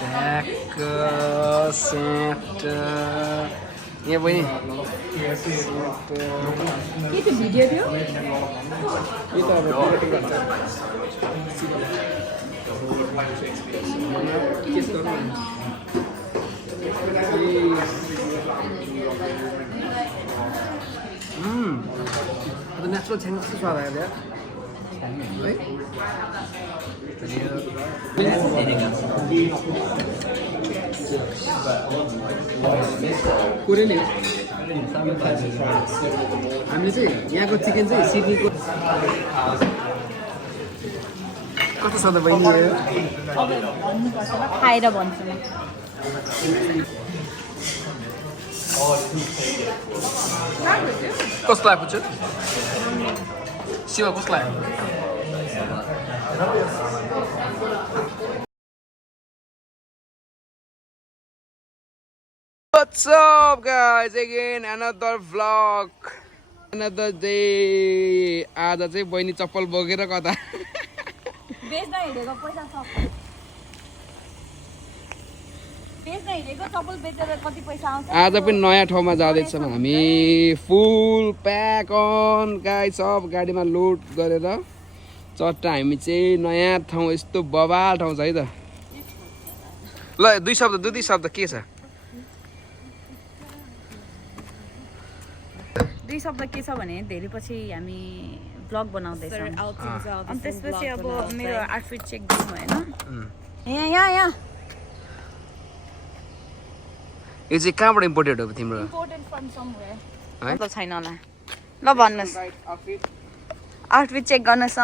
ट्याक set यहाँ पनि के त्यो भिडियो थियो यो त अब क्वालिटी गर्छ ಅದು ನ್ಯಾಚುರल छ्याङ कस्तो स्वाद आयो यार है कोरियन हामीले चाहिँ यहाँको चिकन चाहिँ सिडनीको कस्तो छ त बहिनी खाएर भन्छु म कस्तो लाग्यो पुच्छु शिवा कस्तो लाग्यो What's up guys, again another vlog, another day. आज चाहिँ बहिनी चप्पल बोकेर कता बेच्न हिँडेको पैसा सब बेच्न हिँडेको चप्पल बेचेर कति पैसा आउँछ आज पनि नयाँ ठाउँमा जाँदैछौँ हामी फुल प्याक अन गाइस सब गाडीमा लोड गरेर चट्टा हामी चाहिँ नयाँ ठाउँ यस्तो बबाल ठाउँ छ है त ल दुई शब्द के छ दुई शब्द के छ भने धेरै पछि हामी ब्लग बनाउँदैछौँ अनि त्यसपछि अब मेरो आउटफिट चेक दिनु हैन यहाँ यो चाहिँ कहाँबाट इम्पोर्टेड हो तिम्रो इम्पोर्टेन्ट फ्रम समवेयर है त छैन होला ल भन्नुस् आउटफिट चेक गर्नुस्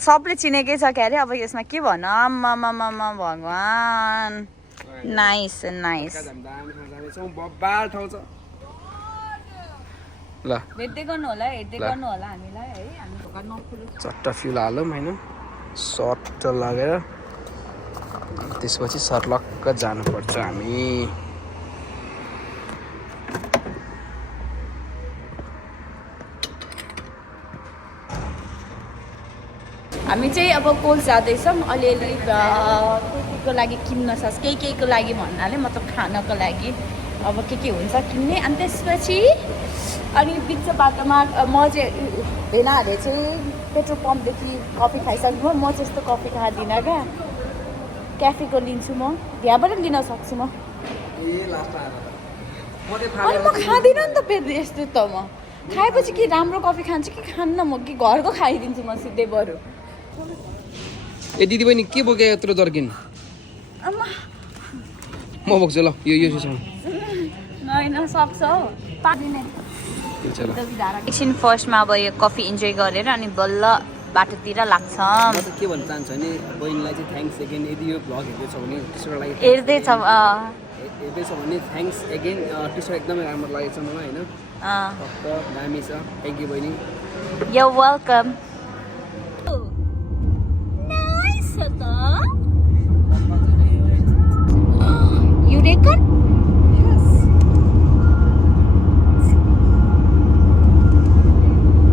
सबले चिनेकै छ के अरे अब यसमा के भन्नु आम्मामामा भगवान नाइस नाइस बबाल ठाउँ छ ल हेर्दै गर्नु होला हामीलाई है हामी दोकान नखोलौँ चट्टा फ्युल हालौँ होइन सर्ट लगेर त्यसपछि सर्लक्क जानुपर्छ हामी हामी चाहिँ अब कोल्स जाँदैछौँ अलिअलि केको लागि किन्न सक्छ केहीको लागि भन्नाले मतलब खानको लागि अब के हुन्छ किन्ने अनि त्यसपछि अनि बिच बाटोमा म चाहिँ भेनाहरूले चाहिँ पेट्रोल पम्पदेखि कफी खाइसक्नु म चाहिँ यस्तो कफी खाँदिनँ क्या क्याफेको लिन्छु म यहाँबाट लिन सक्छु म अनि म खाँदिनँ नि त यस्तो त म खाएपछि कि राम्रो कफी खान्छु कि खान्न म कि घरको खाइदिन्छु म सिधै बरु ए दिदी बहिनी के बोके यत्रो जर्किन म बोक्छु ल यो होइन सक्छ हौ पादिने एकछिन फर्स्टमा अब यो कफी इन्जोय गरेर अनि बल्ल बाटोतिर लाग्छौँ म त के भन्न चाहन्छु भने बहिनीलाई चाहिँ थ्याङ्क्स एगेन यदि यो ब्लग हेर्दैछ भने त्यसको लागि हेर्दैछौँ हेर्दैछ भने थ्याङ्क्स एगेन टिसर्ट एकदमै राम्रो लागेको छ मलाई होइन दामी छ थ्याङ्क यू बहिनी यो वेलकम You reckon?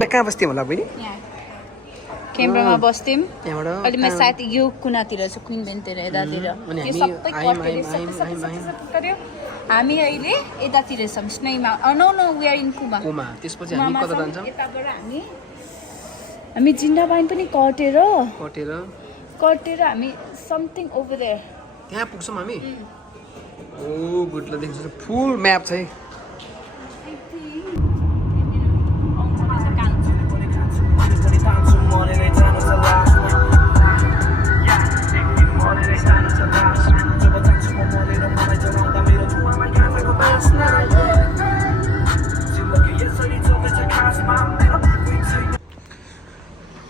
कहाँ बस्थ्यौँ होला बहिनी क्यामेरामा बस्थ्यौँ अहिले म सायद यो कुनातिर छु क्विन बेनतिर यतातिर हामी अहिले यतातिर छौँ स्नेमा नो वी आर इन कुमा त्यसपछि हामी कता जान्छौँ यताबाट हामी जिन्दाबाइन पनि कटेर हामी समथिङ ओभर देयर त्यहाँ पुग्छौँ हामी ओ गुड ल देख्छु फुल म्याप छ है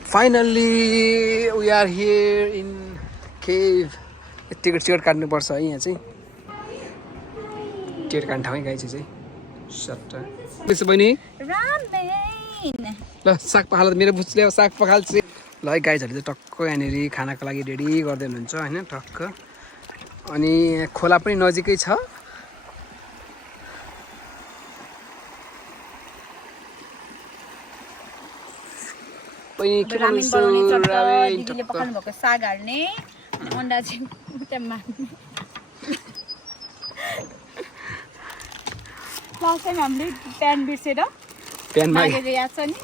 finally we are here in cave ticket काट्नुपर्छ है यहाँ चाहिँ टिकट काट्ने ठाउँै गाई चाहिँ सट्टा त्यसो बहिनी ल साग पखाल मेरो बुझ्ले अब साग पखाल चाहिँ ल है गाईहरूले चाहिँ टक्क यहाँनिर खानाको लागि रेडी गर्दै हुनुहुन्छ होइन टक्क अनि खोला पनि नजिकै छ पनि के रामेन बनाउँछु बनाउने चट्ट रामेन दिदीले पकाउनु भएको साग हाल्ने अनि अन्डा चाहिँ उता मार्ने लास्ट टाइम हामीले प्यान बिर्सेर प्यानमा मागेको याद छ नि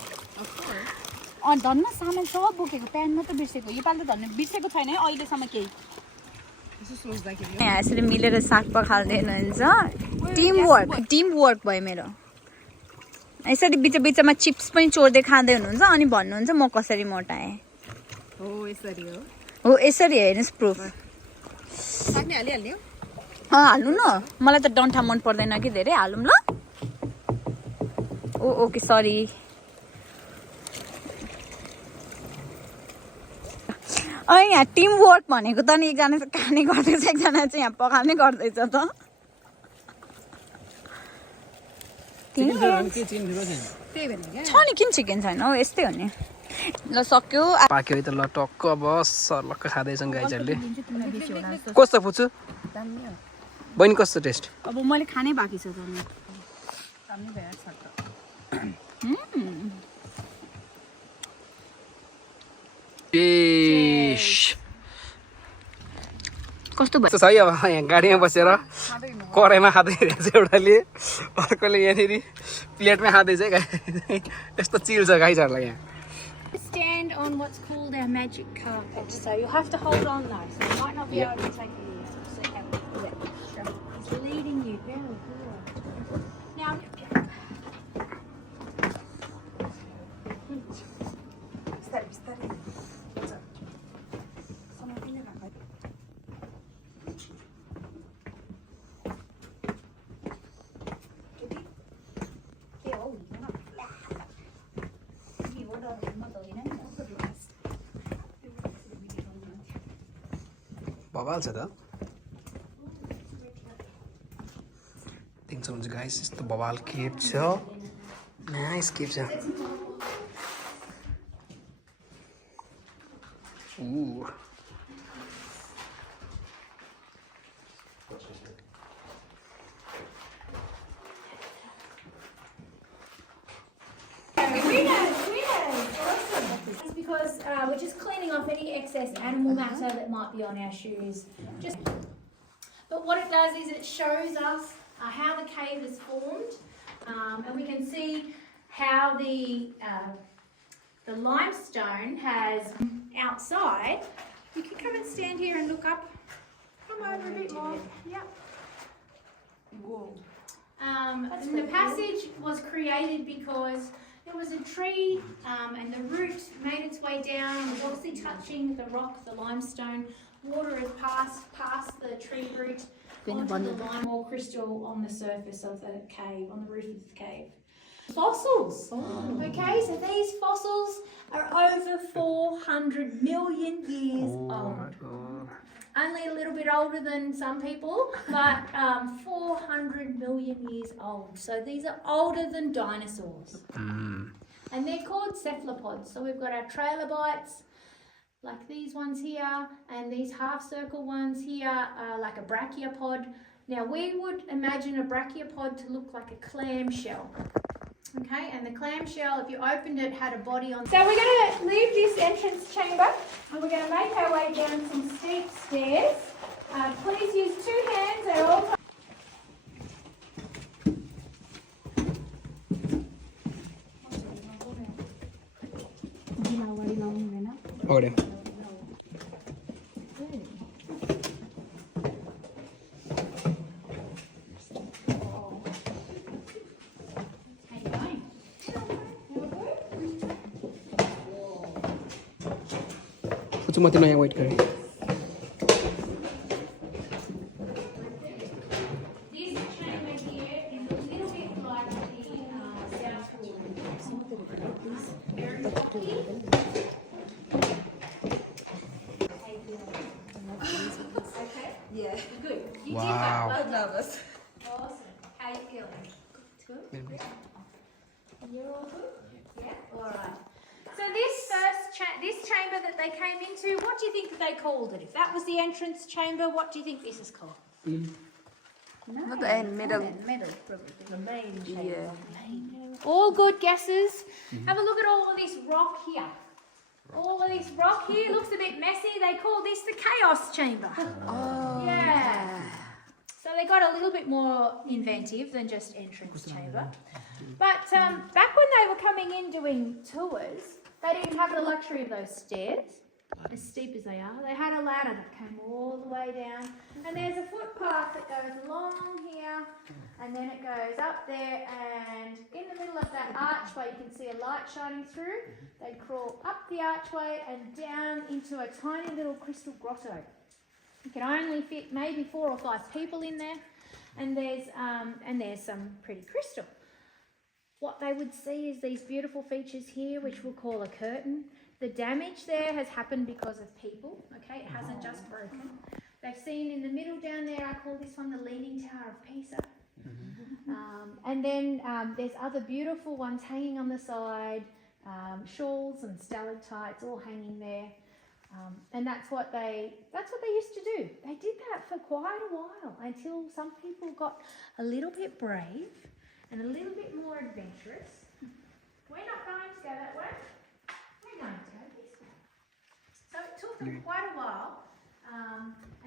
अनि धन्न सामान सब बोकेको प्यान मात्र बिर्सेको योपालि त धन्न बिर्सेको छैन है अहिलेसम्म केही यहाँ यसरी मिलेर साग पखाल्दै हुनुहुन्छ टिम वर्क भयो मेरो यसरी बिच बिचमा चिप्स पनि चोर्दै खाँदै हुनुहुन्छ अनि भन्नुहुन्छ म कसरी मोटाएँ हो यसरी हेर्नुहोस् प्रुफ हाल्नु न मलाई त डन्ठा मन पर्दैन कि धेरै हालौँ ल ओके सरी यहाँ टिम वर्क भनेको त नि एकजना चाहिँ खाने गर्दैछ एकजना चाहिँ यहाँ पकाउने गर्दैछ त छ नि किन चिकन छैन हो यस्तै हो नि ल सक्यो पाक्यो है त ल टक्क अब सर्लक्क खाँदैछन् गाइजहरूले कस्तो पुछु बहिनी कस्तो टेस्ट अब मैले खानै बाँकी छ कस्तो भयो छ है अब यहाँ गाडीमा बसेर कराईमा खाँदै रहेछ एउटाले अर्कोले यहाँनिर प्लेटमा खाँदैछ है यस्तो चिल छ गाइजहरूलाई यहाँ stand on what's called our magic carpet. So you have to hold on though. So you might not be able to take it. So he's leading you. Very good. Now. बवाल छ त देख्न सक्नुहुन्छ guys यस्तो बवाल cap छ nice cap छ Because we're just cleaning off any excess animal matter that might be on our shoes. But what it does is it shows us how the cave is formed, and we can see how the limestone has outside. You can come and stand here and look up. Come over a bit more. Yep. Whoa. The passage was created because there was a tree and the root made its way down and was obviously touching the rock, the limestone. Water had passed past the tree root onto the lime or crystal on the surface of the cave, on the roof of the cave. Fossils. Okay, so these fossils are over 400 million years old. Only a little bit older than some people, but 400 million years old. So these are older than dinosaurs. And they're called cephalopods. So we've got our trilobites, like these ones here, and these half-circle ones here are like a brachiopod. Now we would imagine a brachiopod to look like a clamshell. Okay, and the clamshell, if you opened it, had a body on. So we're going to leave this entrance chamber and we're going to make our way down some steep stairs. Please use two hands. They're all. Okay. म तिमीलाई यहाँ wait गरेँ Yeah. Good. You Wow. did that. Well done. Awesome. How you feeling? Good. You're all good? Yeah. All right. So this chamber that they came into, what do you think that they called it? If that was the entrance chamber, what do you think this is called? Not the end, middle. Middle, probably. The main chamber. Yeah. All good guesses. Have a look at all of this rock here. this rock here looks a bit messy. They call this the chaos chamber. Oh. Yeah. So they got a little bit more inventive than just entrance chamber. But back when they were coming in doing tours, they didn't have the luxury of those stairs, as steep as they are. They had a ladder that came all the way down. And there's a footpath that goes along here, and then it goes up there, and in the middle of that archway you can see a light shining through. They crawl up the archway and down into a tiny little crystal grotto. You can only fit maybe 4 or 5 people in there, and there's some pretty crystal. What they would see is these beautiful features here, which we'll call a curtain. The damage there has happened because of people, okay? It hasn't just broken. They've seen in the middle down there, I call this one the Leaning Tower of Pisa. And then there's other beautiful ones hanging on the side, shawls and stalactites all hanging there. And that's what they used to do. They did that for quite a while until some people got a little bit brave and a little bit more adventurous. We're not going to go that way. We're going to go this way. So it took them quite a while,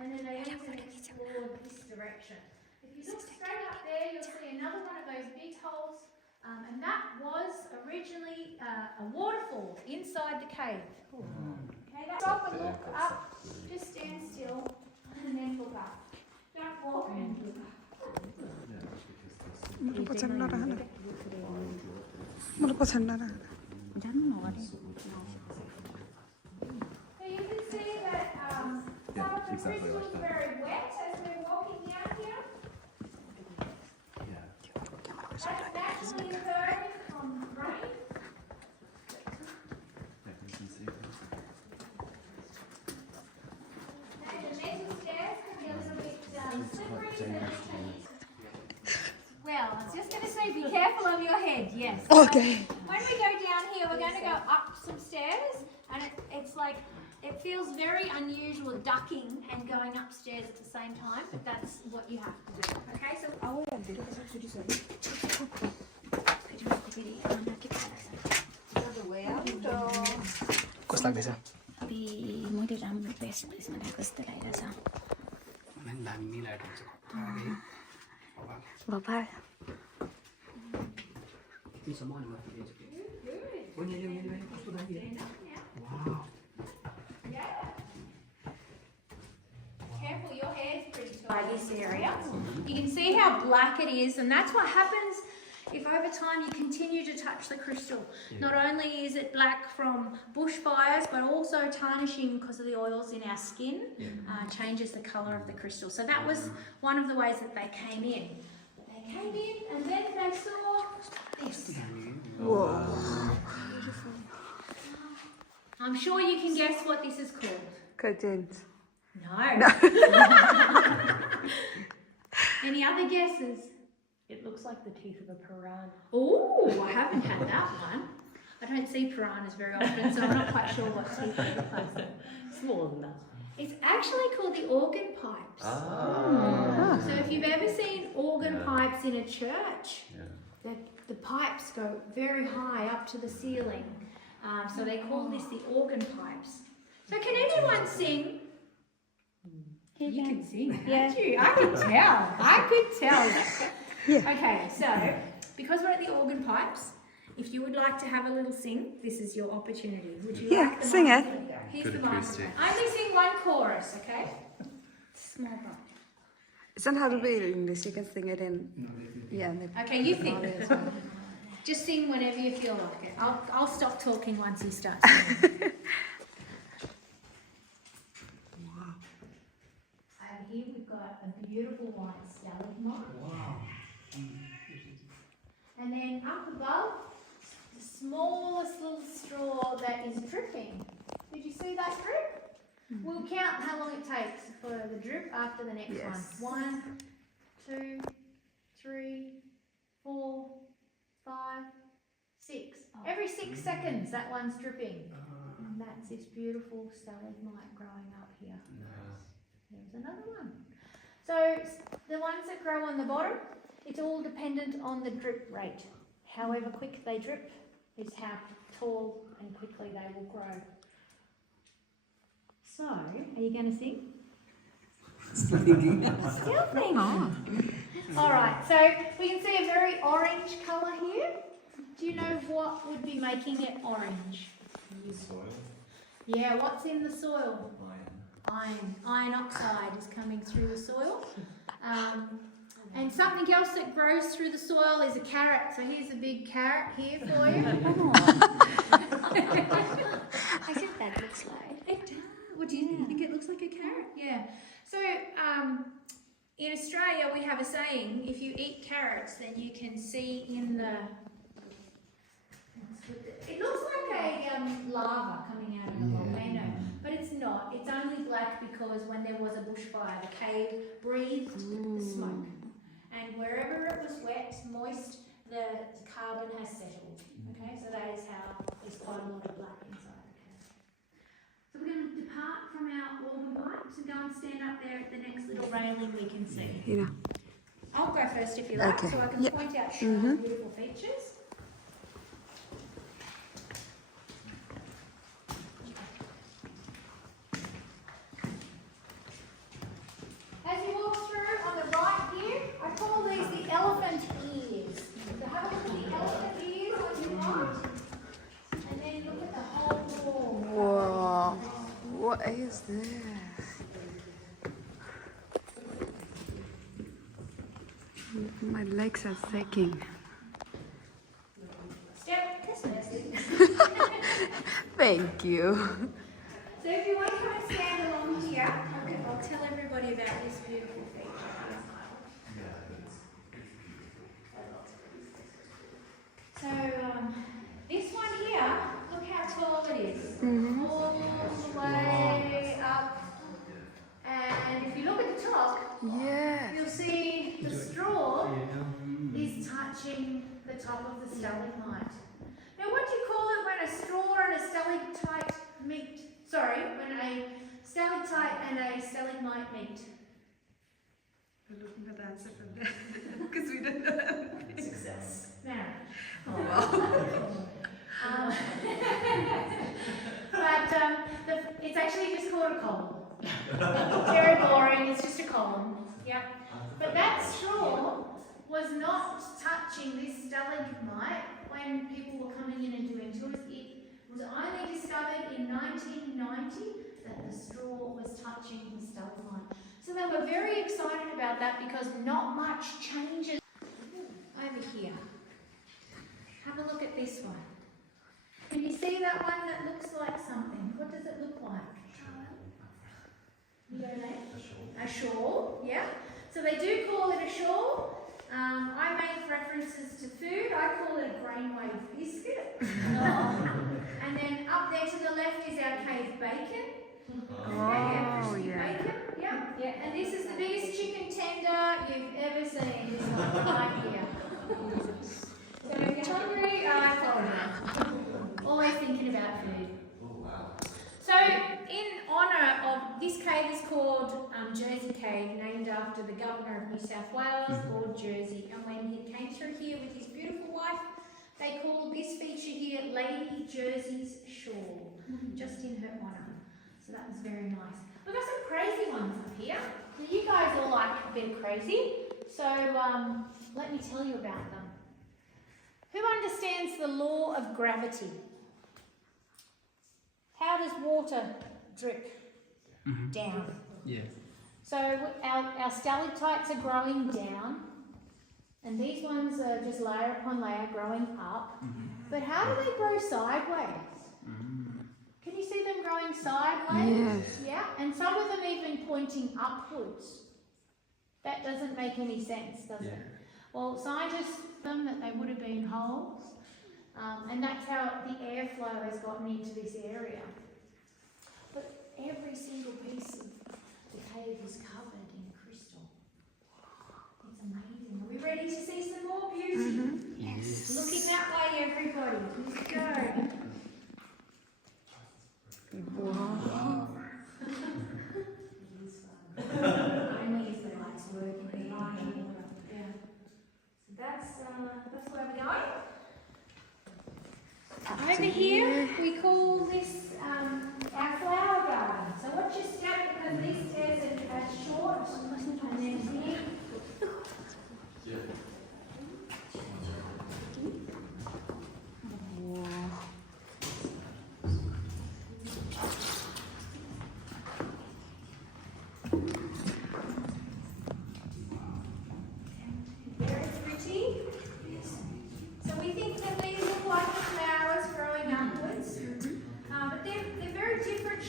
and then they even explored this direction. If you look straight up there, you'll see another one of those big holes, and that was originally a waterfall inside the cave. Okay, stop and look up. Just stand still and then look up. Don't walk and look up. So you can see that some of the crystals are very wet as we're walking down here. That's naturally occurring from rain. And the metal stairs can be a little bit slippery. Well, I was just going to say, be careful of your head, yes. Okay. When we go down here, we're going to go up some stairs, and it's like, it feels very unusual ducking and going upstairs at the same time, but that's what you have to do. Okay, so कस्तो लाग्दैछ मैले राम्रो best प्लेसमा ल्याएको जस्तो लागिरहेछ दामी light Bhopal careful, your hair's pretty by this area. You can see how black it is, and that's what happens if over time you continue to touch the crystal. Not only is it black from bushfires, but also tarnishing because of the oils in our skin changes the colour of the crystal. So that was one of the ways that they came in. They came in and then they saw this. Whoa. I'm sure you can guess what this is called. Curtains. No. Any other guesses? It looks like the teeth of a piranha. Oh, I haven't had that one. I don't see piranhas very often, so I'm not quite sure what teeth they look like. Smaller than that. It's actually called the organ pipes. So if you've ever seen organ pipes in a church, the pipes go very high up to the ceiling. So they call this the organ pipes. So can anyone sing? You can sing, can't you? I could tell. I could tell. Okay, so because we're at the organ pipes, if you would like to have a little sing, this is your opportunity. Would you like the sing it. Here's the microphone. Only sing one chorus, okay? Small part. It doesn't have to be in English, you can sing it in... Yeah. Okay, you think. Just sing whenever you feel like it. I'll stop talking once you start singing. Over here we've got a beautiful white stalagmite. Wow. And then up above, the smallest little straw that is dripping. Did you see that drip? We'll count how long it takes for the drip after the next one. 1, 2, 3, 4, 5, 6. Every 6 seconds that one's dripping. And that's this beautiful stalagmite growing up here. There's another one. So the ones that grow on the bottom, it's all dependent on the drip rate. However quick they drip is how tall and quickly they will grow. So, are you going to sing? Still thinking. Still thinking. All right, so we can see a very orange colour here. Do you know what would be making it orange? The soil. Yeah, what's in the soil? Iron. Iron oxide is coming through the soil. And something else that grows through the soil is a carrot. So here's a big carrot here for you. I think that looks like. It does. What do you think? You think it looks like a carrot? Yeah. So in Australia we have a saying, if you eat carrots then you can see in the... It looks like a lava coming out of a volcano, but it's not. It's only black because when there was a bushfire, the cave breathed the smoke. And wherever it was wet, moist, the carbon has settled. Okay, so that is how there's quite a lot of black inside the cave. So we're going to depart from our organ pipes and go and stand up there at the next little railing we can see. Yeah. I'll go first if you like, Okay. so I can point out beautiful features. As you walk through on the right here, I call these the elephant ears. So have a look at the elephant ears on your right, and then look at the whole wall. Whoa. What is this? My legs are shaking. Step. Thank you. So if you want to come and stand along here, I'll tell everybody about this beautiful feature here. So this one here, look how tall it is. All the way up. And if you look at the top, Yes. you'll see the straw is touching the top of the stalagmite. Now what do you call it when a straw and a stalactite meet? Sorry, when a stalactite and a stalagmite meet. We're looking for the answer from there because we don't know. Success. Marriage. Oh, wow. But it's actually just called a column. Very boring, it's just a column. Yep. But that straw was not touching this stalagmite when people were coming in and doing tours. It was only discovered in 1990 that the straw was touching the stalagmite. So they were very excited about that because not much changes. Over here. Have a look at this one. Can you see that one that looks like something? What does it look like? You got a name? A shawl, yeah. So they do call it a shawl. I make references to food. I call it a brainwave biscuit. And then up there to the left is our cave bacon. Oh, yeah. Bacon, yeah. And this is the biggest chicken tender you've ever seen. This one right here. So if you're hungry, follow me. Always thinking about food. So in honour of, this cave is called Jersey Cave, named after the Governor of New South Wales, Lord Jersey. And when he came through here with his beautiful wife, they called this feature here Lady Jersey's Shawl, just in her honour. So that was very nice. We've got some crazy ones up here. Now you guys all like a bit of crazy, so let me tell you about them. Who understands the law of gravity? How does water drip down? Yeah. So our stalactites are growing down, and these ones are just layer upon layer growing up. But how do they grow sideways? Can you see them growing sideways? Yes. Yeah, and some of them even pointing upwards. That doesn't make any sense, does it? Well, scientists them that they would have been holes, and that's how the airflow has gotten into this area. But every single piece of the cave is covered in crystal. It's amazing. Are we ready to see some more beauty? Yes. Looking that way, everybody. Let's go. Wow. Only if the lights work. Yeah. So that's where we're going. Over here, we call this our flower garden. So what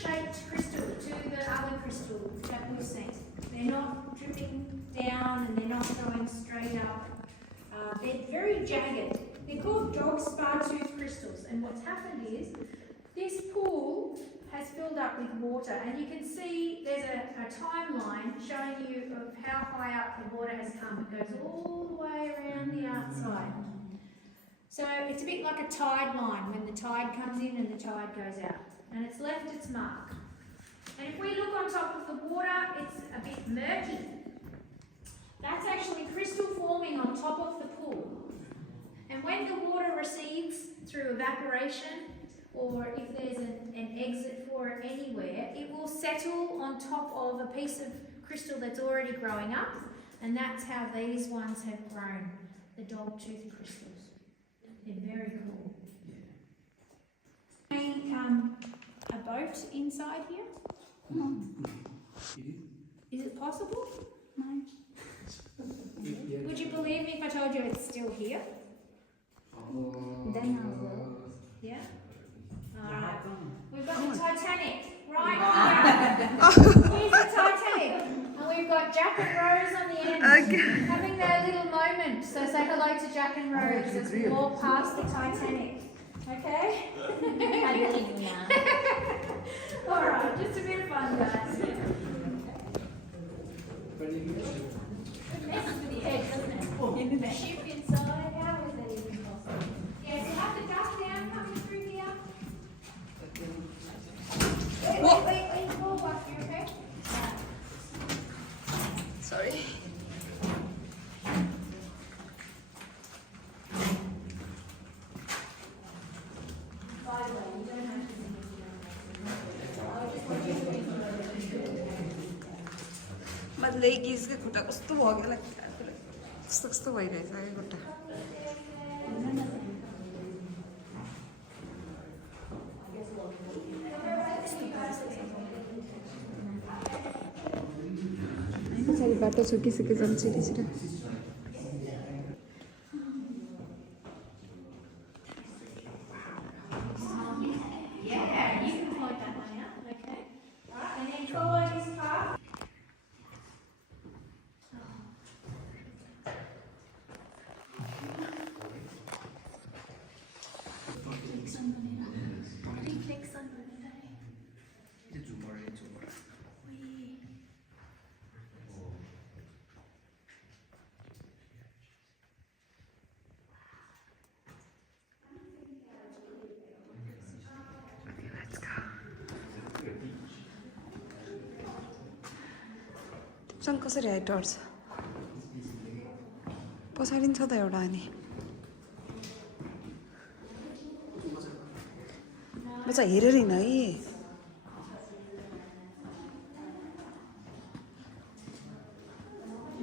shaped crystal to the other crystals that we've seen. They're not dripping down and they're not going straight up. They're very jagged. They're called dog spartooth crystals, and what's happened is this pool has filled up with water, and you can see there's a timeline showing you of how high up the water has come. It goes all the way around the outside. So it's a bit like a tide line when the tide comes in and the tide goes out, and it's left its mark. And if we look on top of the water, it's a bit murky. That's actually crystal forming on top of the pool. And when the water recedes through evaporation, or if there's an exit for it anywhere, it will settle on top of a piece of crystal that's already growing up, and that's how these ones have grown, the dog-tooth crystals. They're very cool. A boat inside here? Come on. Is it possible? No. Would you believe me if I told you it's still here? Yeah? Alright. We've got the Titanic right here. Here's the Titanic. And we've got Jack and Rose on the end. Okay. Having their little moment. So say hello to Jack and Rose as we walk past the Titanic. Okay? I believe you now. Alright, just a bit of fun, guys. It messes with your head, doesn't it? The ship inside, how is that even possible? Yeah, so you have the dust down coming through here. Wait, hold up, you okay? Sorry. By the way, you don't have to लेगी इसके खुट्टा कस्तो भयो क्या कस्तो कस्तो भइरहेछ है खुट्टा पछाडि बाटो सुकिसके झन् छिटो छिटो सँग कसरी हाइट टर्छ पछाडि छ त एउटा अनि म चाहिँ हेरेर हिँड है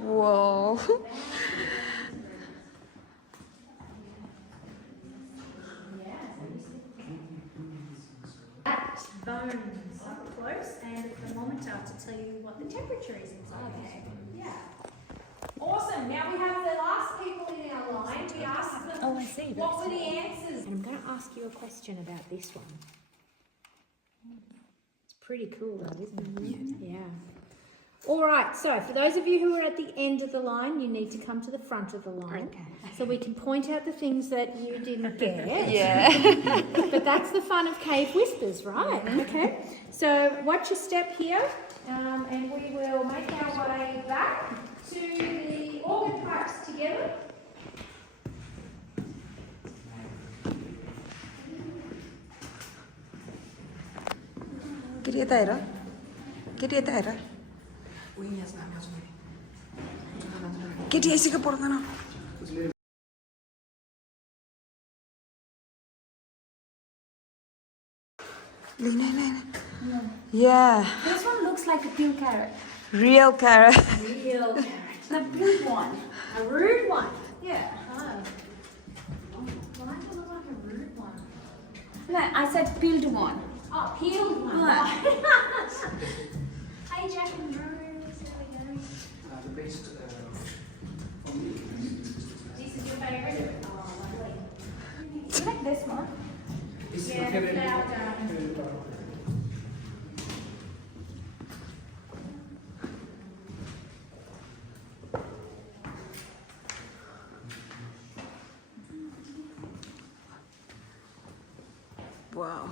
Wow. That bones up close and a thermometer to tell you what the temperature is inside. Okay. Yeah. Awesome. Now we have the last people in our line. We asked them Oh, I see. what were the answers. And I'm going to ask you a question about this one. It's pretty cool though, isn't it? Yeah. All right, so for those of you who are at the end of the line, you need to come to the front of the line. Okay. So we can point out the things that you didn't get. Yeah. But that's the fun of Cave Whispers, right? Okay. So watch your step here, and we will make our way back to the organ pipes together. केटी यता हेर केटी यता हेर केटी आइसक्यो पर्दैन Yeah, This one looks like a pink carrot. real carrot. Real carrot. The blue one. A rude one. Yeah. Oh. Why does it look like a rude one? No, I said peeled one. Oh, peeled one. Yeah. Hey, Jack and Rose, there we go. The best for me. This is your favourite? Oh, lovely. You like this one? This is Yeah, my favorite. flower done. Wow.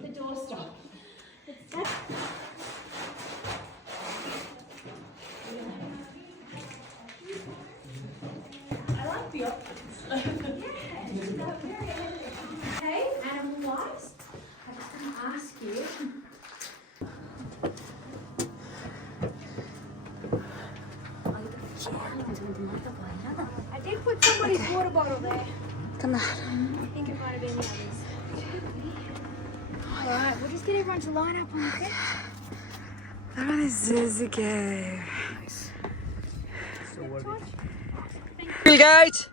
The door stop. I like the options. Okay, animal-wise, I just want to ask you. I did put somebody's water bottle there. Come on. I think it might have been the others. Alright, we'll just get everyone to line up on the fence. That is Zizi Cave. Bill guys.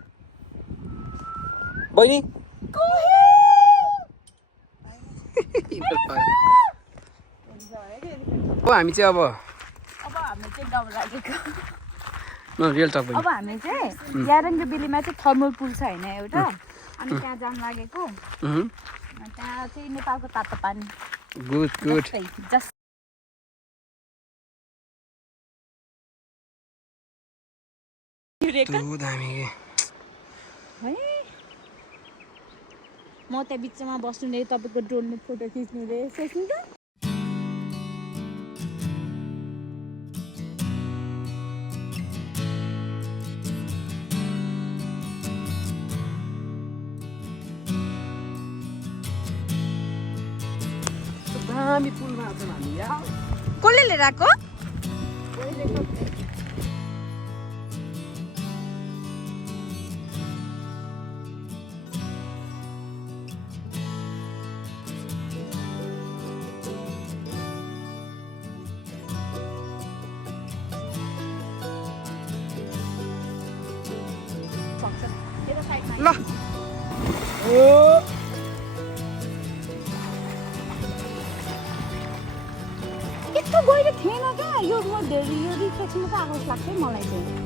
बहिनी अब हामी चाहिँ अब हामी चाहिँ डर लागेको real टक अब हामी चाहिँ यारङ्गबेलीमा चाहिँ थर्मल पुल छ होइन एउटा अनि त्यहाँ जान लागेको त्यहाँ चाहिँ नेपालको तातो पानी गुड गुड जस्ट दामी के है म त्यहाँ बिचमा बस्नु रे तपाईँको ड्रोनमा फोटो खिच्नु रे सोच्नु त दामी पुलमा छौँ हामी यार कसले लिएर आएको ल ओ यस्तो गएर थिएन क्या यो म धेरै यो रिफ्लेक्समा चाहिँ आगो लाग्छ है मलाई चाहिँ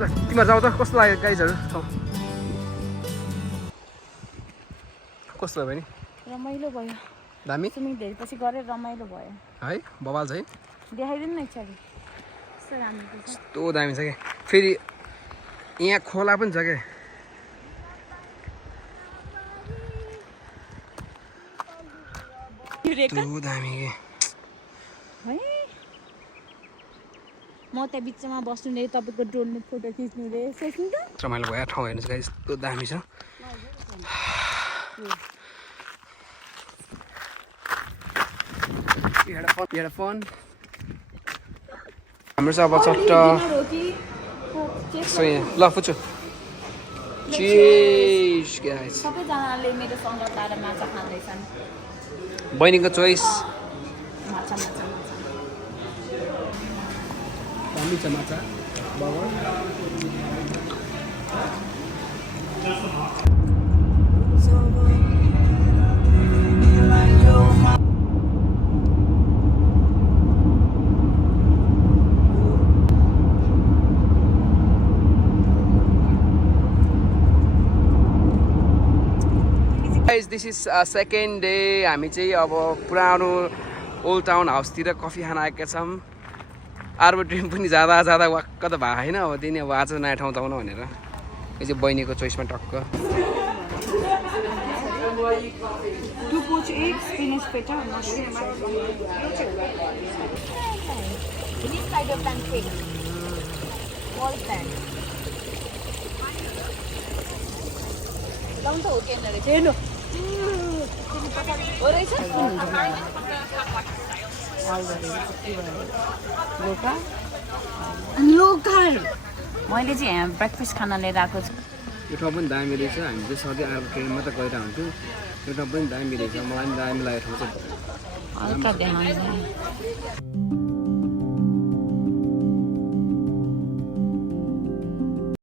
ल तिमीहरू जाऊ त कस्तो लाग्यो गाइजहरू कस्तो भयो नि रमाइलो भयो दामी स्विमिङ धेरै पछि गरेर रमाइलो भयो है बवाल छ है देखाइदिनु न एकचोटि कस्तो राम्रो छ यस्तो दामी छ क्या फेरि यहाँ खोला पनि छ क्या यस्तो दामी के है म त्यहाँ बिचमा बस्नु रे तपाईँको ड्रोनमा फोटो खिच्नु रे सोच्नु त रमाइलो भयो ठाउँ हेर्नुहोस् गाइस यस्तो दामी छ फोन हाम्रो चाहिँ अब चट्ट सो यहाँ ल फुच्छु चीज गाइस सबैजनाले मेरो सँग तारा माछा खाँदैछन् बहिनीको चोइस माछा माछा दामी छ माछा बगर guys this is second day हामी चाहिँ अब पुरानो ओल्ड टाउन हाउसतिर कफी खान आएका छौँ अर्को ड्रिम पनि जाँदा जाँदा वाक्क त भएको छैन अब त्यही नै अब आज नयाँ ठाउँ जाउँ भनेर यो चाहिँ बहिनीको चोइसमा टक्क लोकल मैले चाहिँ यहाँ ब्रेकफास्ट खाना लिएर आएको छु यो ठाउँ पनि दामी रहेछ हामी चाहिँ सधैँ आएको ट्रेनमा त गएर हुन्थ्यौँ यो ठाउँ पनि दामी रहेछ मलाई पनि दामी लागेको ठाउँ चाहिँ हल्का देखाउँछ